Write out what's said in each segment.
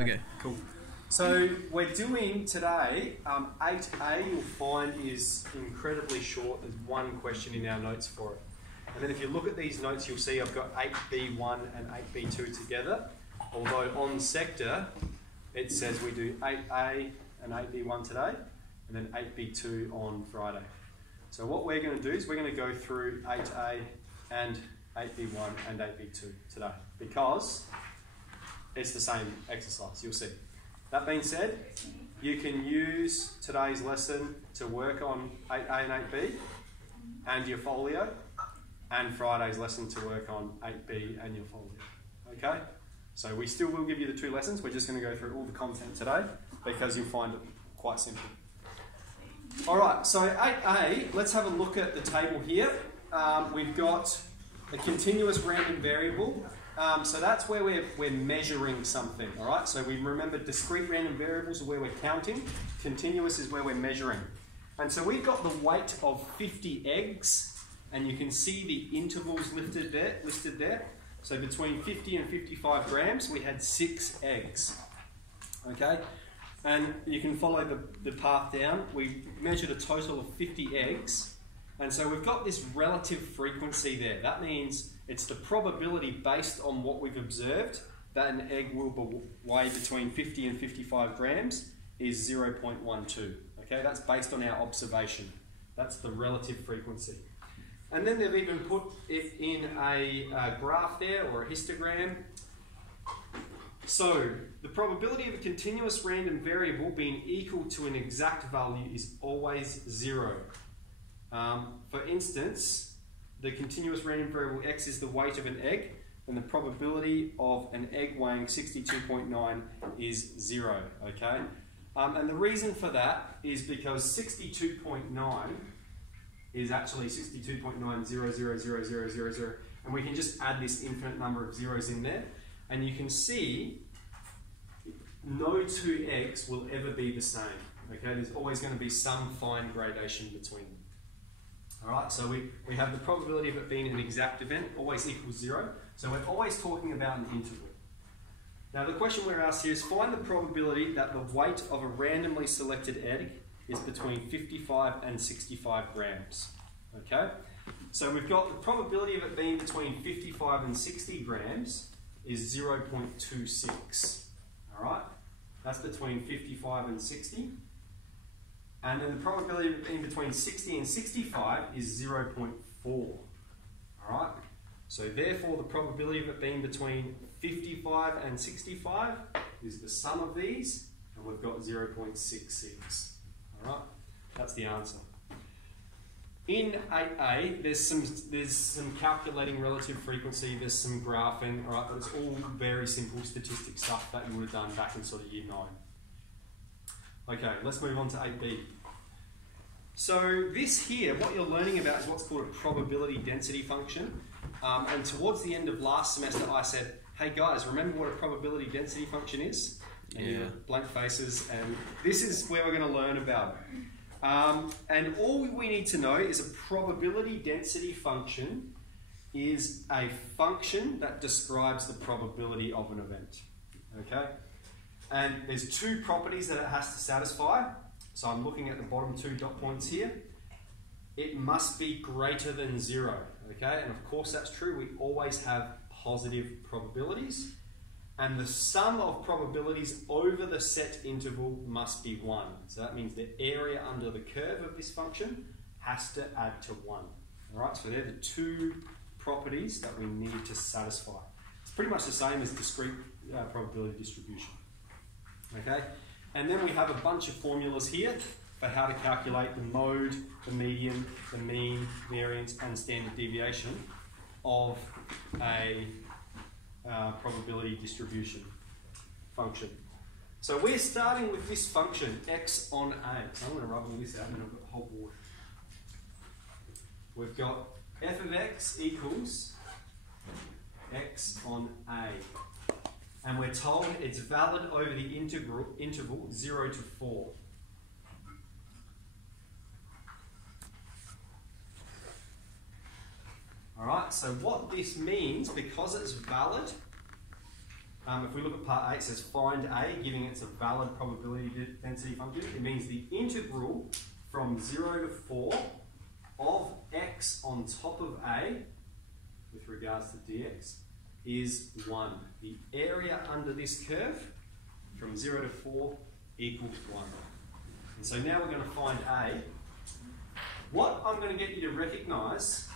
Okay. Cool. So we're doing today, 8A you'll find is incredibly short. There's one question in our notes for it. And then if you look at these notes, you'll see I've got 8B1 and 8B2 together. Although on sector, it says we do 8A and 8B1 today, and then 8B2 on Friday. So what we're going to do is we're going to go through 8A and 8B1 and 8B2 today, because it's the same exercise, you'll see. That being said, you can use today's lesson to work on 8A and 8B and your folio, and Friday's lesson to work on 8B and your folio. Okay? So we still will give you the two lessons. We're just going to go through all the content today because you'll find it quite simple. Alright, so 8A, let's have a look at the table here. We've got a continuous random variable. So that's where we're measuring something, all right? So we remember discrete random variables are where we're counting. Continuous is where we're measuring. And so we've got the weight of 50 eggs, and you can see the intervals listed there. So between 50 and 55 grams, we had 6 eggs, okay? And you can follow the path down. We measured a total of 50 eggs. And so we've got this relative frequency there. That means it's the probability based on what we've observed that an egg will weigh between 50 and 55 grams is 0.12. Okay, that's based on our observation. That's the relative frequency. And then they've even put it in a graph there, or a histogram. So the probability of a continuous random variable being equal to an exact value is always 0. For instance, the continuous random variable x is the weight of an egg, and the probability of an egg weighing 62.9 is 0, okay? And the reason for that is because 62.9 is actually 62.9000000, and we can just add this infinite number of zeros in there, and you can see no two eggs will ever be the same, okay? There's always going to be some fine gradation between them. Alright, so we have the probability of it being an exact event always equals 0. So we're always talking about an interval. Now the question we're asked here is find the probability that the weight of a randomly selected egg is between 55 and 65 grams. Okay? So we've got the probability of it being between 55 and 60 grams is 0.26. Alright? That's between 55 and 60. And then the probability of it being between 60 and 65 is 0.4. Alright? So therefore the probability of it being between 55 and 65 is the sum of these, and we've got 0.66. Alright? That's the answer. In 8A, there's some calculating relative frequency, there's some graphing, alright, but it's all very simple statistic stuff that you would have done back in sort of year 9. Okay, let's move on to 8B. So this here, what you're learning about is what's called a probability density function. And towards the end of last semester, I said, hey guys, remember what a probability density function is? And yeah. Blank faces, and this is where we're going to learn about it. And all we need to know is a probability density function is a function that describes the probability of an event. Okay? And there's two properties that it has to satisfy. So I'm looking at the bottom 2 dot points here. It must be greater than 0. Okay? And of course that's true. We always have positive probabilities. And the sum of probabilities over the set interval must be 1. So that means the area under the curve of this function has to add to 1. Alright, so they're the two properties that we need to satisfy. It's pretty much the same as discrete probability distribution. Okay, and then we have a bunch of formulas here for how to calculate the mode, the median, the mean, variance, and standard deviation of a probability distribution function. So we're starting with this function, x on a. So I'm going to rub all this out and I've got the whole board. We've got f of x equals x on a. And we're told it's valid over the interval 0 to 4. Alright, so what this means, because it's valid, if we look at part 8, it says find A, giving it's a valid probability density function. It means the integral from 0 to 4 of x on top of A, with regards to dx, is 1. The area under this curve from 0 to 4 equals 1. And so now we're going to find A. What I'm going to get you to recognise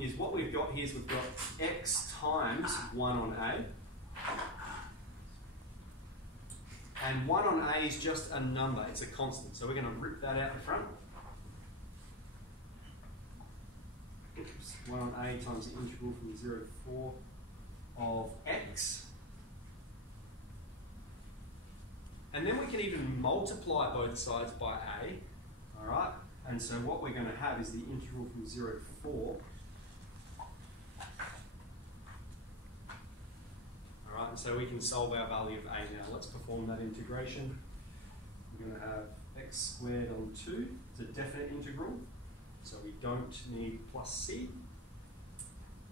is what we've got here is we've got x times 1 on A. And 1 on A is just a number, it's a constant. So we're going to rip that out the front. Oops. 1 on A times the integral from 0 to 4 of x. And then we can even multiply both sides by A. Alright? And so what we're going to have is the integral from 0 to 4. Alright, and so we can solve our value of A now. Let's perform that integration. We're going to have x squared on 2. It's a definite integral, so we don't need plus c.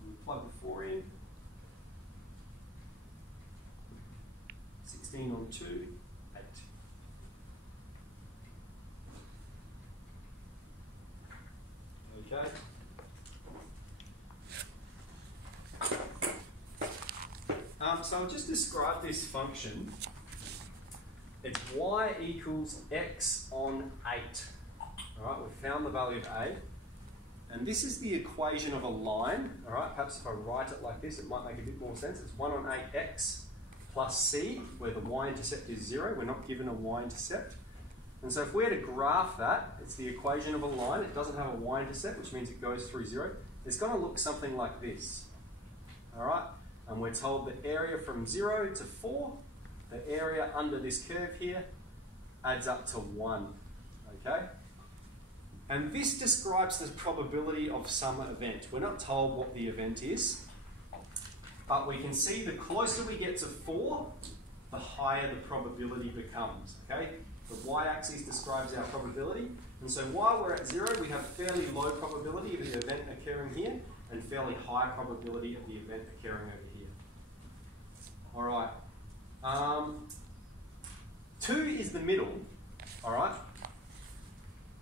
And we plug the 4 in. 16 on 2, 8. Okay. So I'll just describe this function. It's y equals x on 8. All right, we've found the value of A. And this is the equation of a line. All right, perhaps if I write it like this, it might make a bit more sense. It's 1 on 8x plus c, where the y-intercept is 0. We're not given a y-intercept. And so if we had to graph that, it's the equation of a line. It doesn't have a y-intercept, which means it goes through 0. It's going to look something like this. All right? And we're told the area from 0 to 4, the area under this curve here, adds up to 1. Okay? And this describes the probability of some event. We're not told what the event is, but we can see the closer we get to 4, the higher the probability becomes. Okay? The y-axis describes our probability. And so while we're at 0, we have fairly low probability of the event occurring here, and fairly high probability of the event occurring over here. All right. 2 is the middle. All right.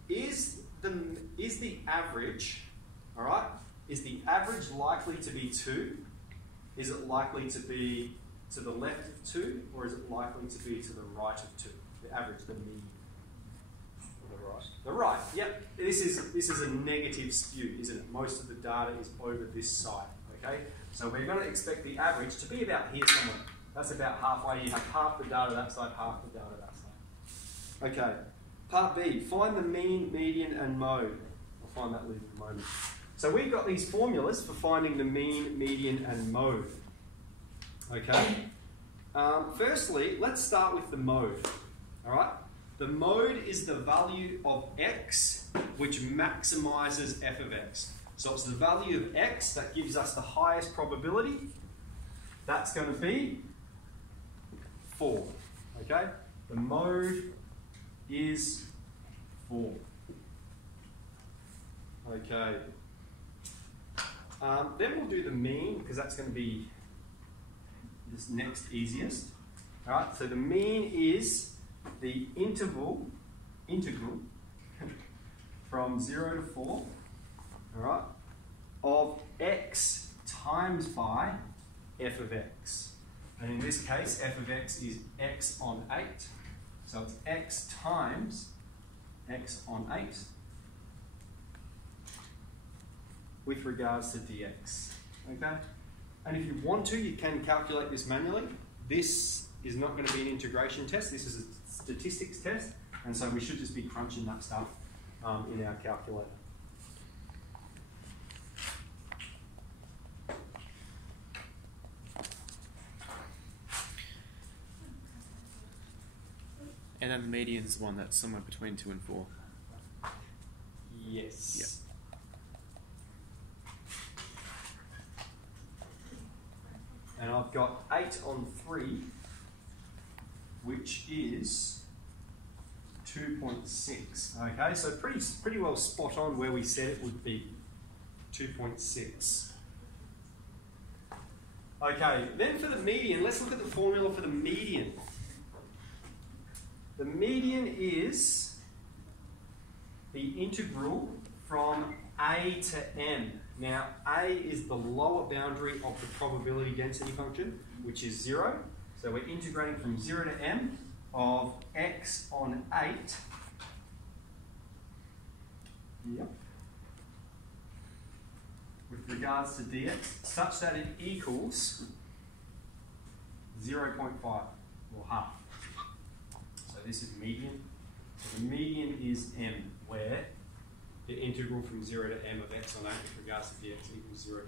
Is the average, all right? Is the average likely to be 2? Is it likely to be to the left of 2, or is it likely to be to the right of 2? The average, the mean. The right. The right. Yep. This is a negative skew, isn't it? Most of the data is over this side. Okay. So we're going to expect the average to be about here somewhere. That's about halfway. You have half the data that side, half the data that side. Okay. Part B, find the mean, median, and mode. I'll find that later in a moment. So we've got these formulas for finding the mean, median, and mode. Okay. Firstly, let's start with the mode. All right. The mode is the value of x which maximizes f of x. So it's the value of x that gives us the highest probability. That's going to be 4. Okay. The mode is 4. Okay. Then we'll do the mean, because that's going to be this next easiest. All right. So the mean is the integral from 0 to 4. All right. Of x times by f of x. And in this case, f of x is x on 8. So it's x times x on 8 with regards to dx. Okay? And if you want to, you can calculate this manually. This is not going to be an integration test. This is a statistics test. And so we should just be crunching that stuff in our calculator. And then the median is one that's somewhere between 2 and 4. Yes. Yep. And I've got 8 on 3, which is 2.6. Okay, so pretty well spot on where we said it would be. 2.6. Okay, then for the median, let's look at the formula for the median. The median is the integral from A to M. Now, A is the lower boundary of the probability density function, which is 0. So we're integrating from 0 to M of x on 8. Yep. With regards to dx, such that it equals 0.5, or half. So this is median. So the median is M, where the integral from 0 to M of x on 8 with regards to dx equals 0.5.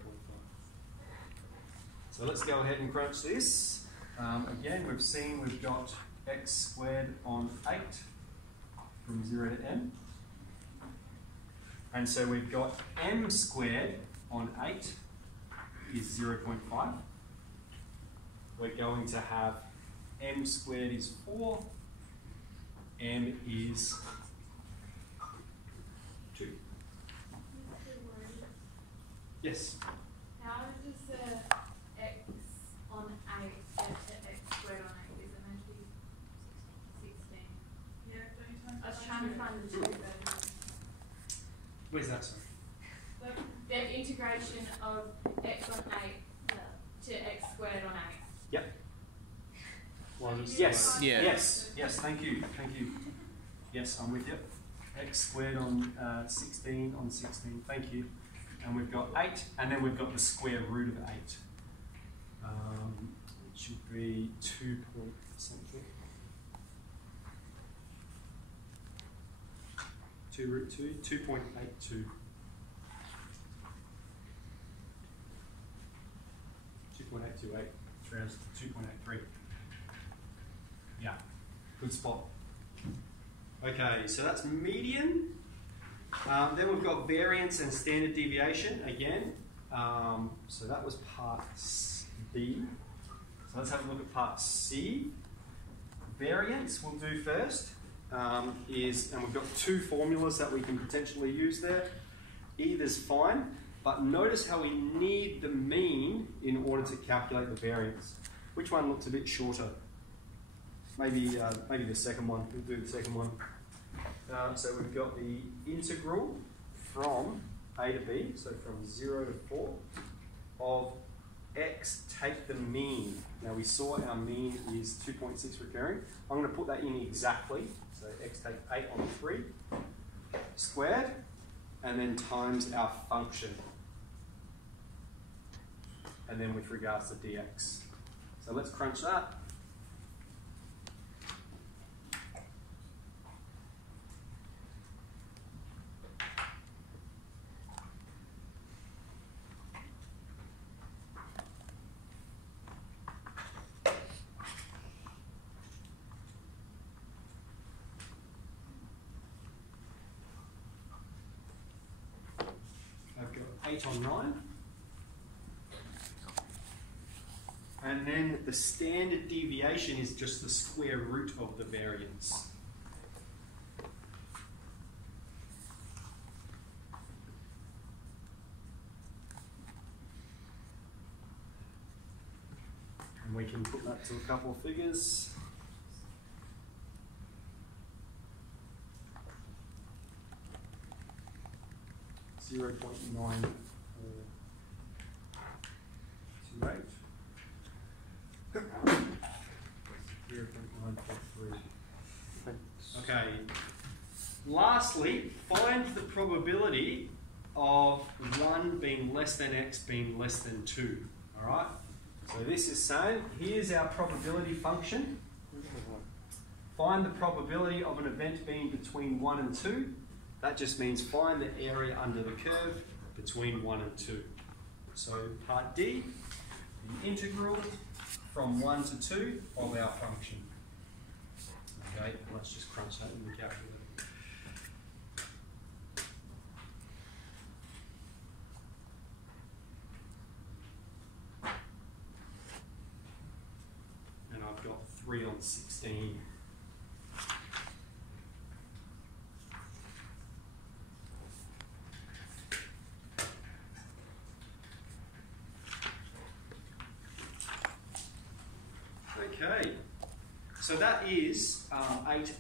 So let's go ahead and crunch this. Again, we've got x squared on 8 from 0 to M. And so we've got m squared on 8 is 0.5. We're going to have m squared is 4, m is 2. Yes? How does the x on 8 get to x squared on 8? Is it meant to be 16? Yeah, don't you I was trying to find the 2 version. Where's that, sorry? Like the integration of x on 8 to x squared on 8. Yep. Yes. Yeah. Yes, thank you. Yes, I'm with you. X squared on 16 on 16, thank you. And we've got 8, and then we've got the square root of 8. It should be 2 point something. 2 root 2, 2.82. 2.828, rounds to 2.83. Yeah, good spot. Okay, so that's median. Then we've got variance and standard deviation again. So that was part B. So let's have a look at part C. Variance we'll do first. And we've got 2 formulas that we can potentially use there. Either's fine, but notice how we need the mean in order to calculate the variance. Which one looks a bit shorter? Maybe the second one. We'll do the second one. So we've got the integral from A to B, so from 0 to 4, of x take the mean. Now we saw our mean is 2.6 recurring. I'm going to put that in exactly. So x take 8 on 3 squared, and then times our function. And then with regards to dx. So let's crunch that. I've got 8 on 9. And then the standard deviation is just the square root of the variance. And we can put that to a couple of figures. Zero 0.9428. 0.943. Okay. Lastly, find the probability of 1 being less than x being less than 2. Alright? So this is saying, here's our probability function. Find the probability of an event being between 1 and 2. That just means find the area under the curve between 1 and 2. So part D, the integral from 1 to 2 of our function. Okay, let's just crunch that in the calculator. And I've got 3 on 16. So that is 8A,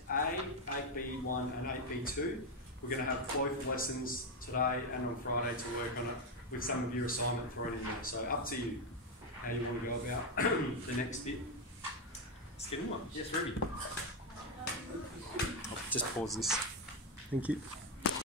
8B1 and 8B2. We're going to have both lessons today and on Friday to work on it with some of your assignment thrown in there. So up to you how you want to go about the next bit. Let's get in one. Yes, ready. I'll just pause this. Thank you.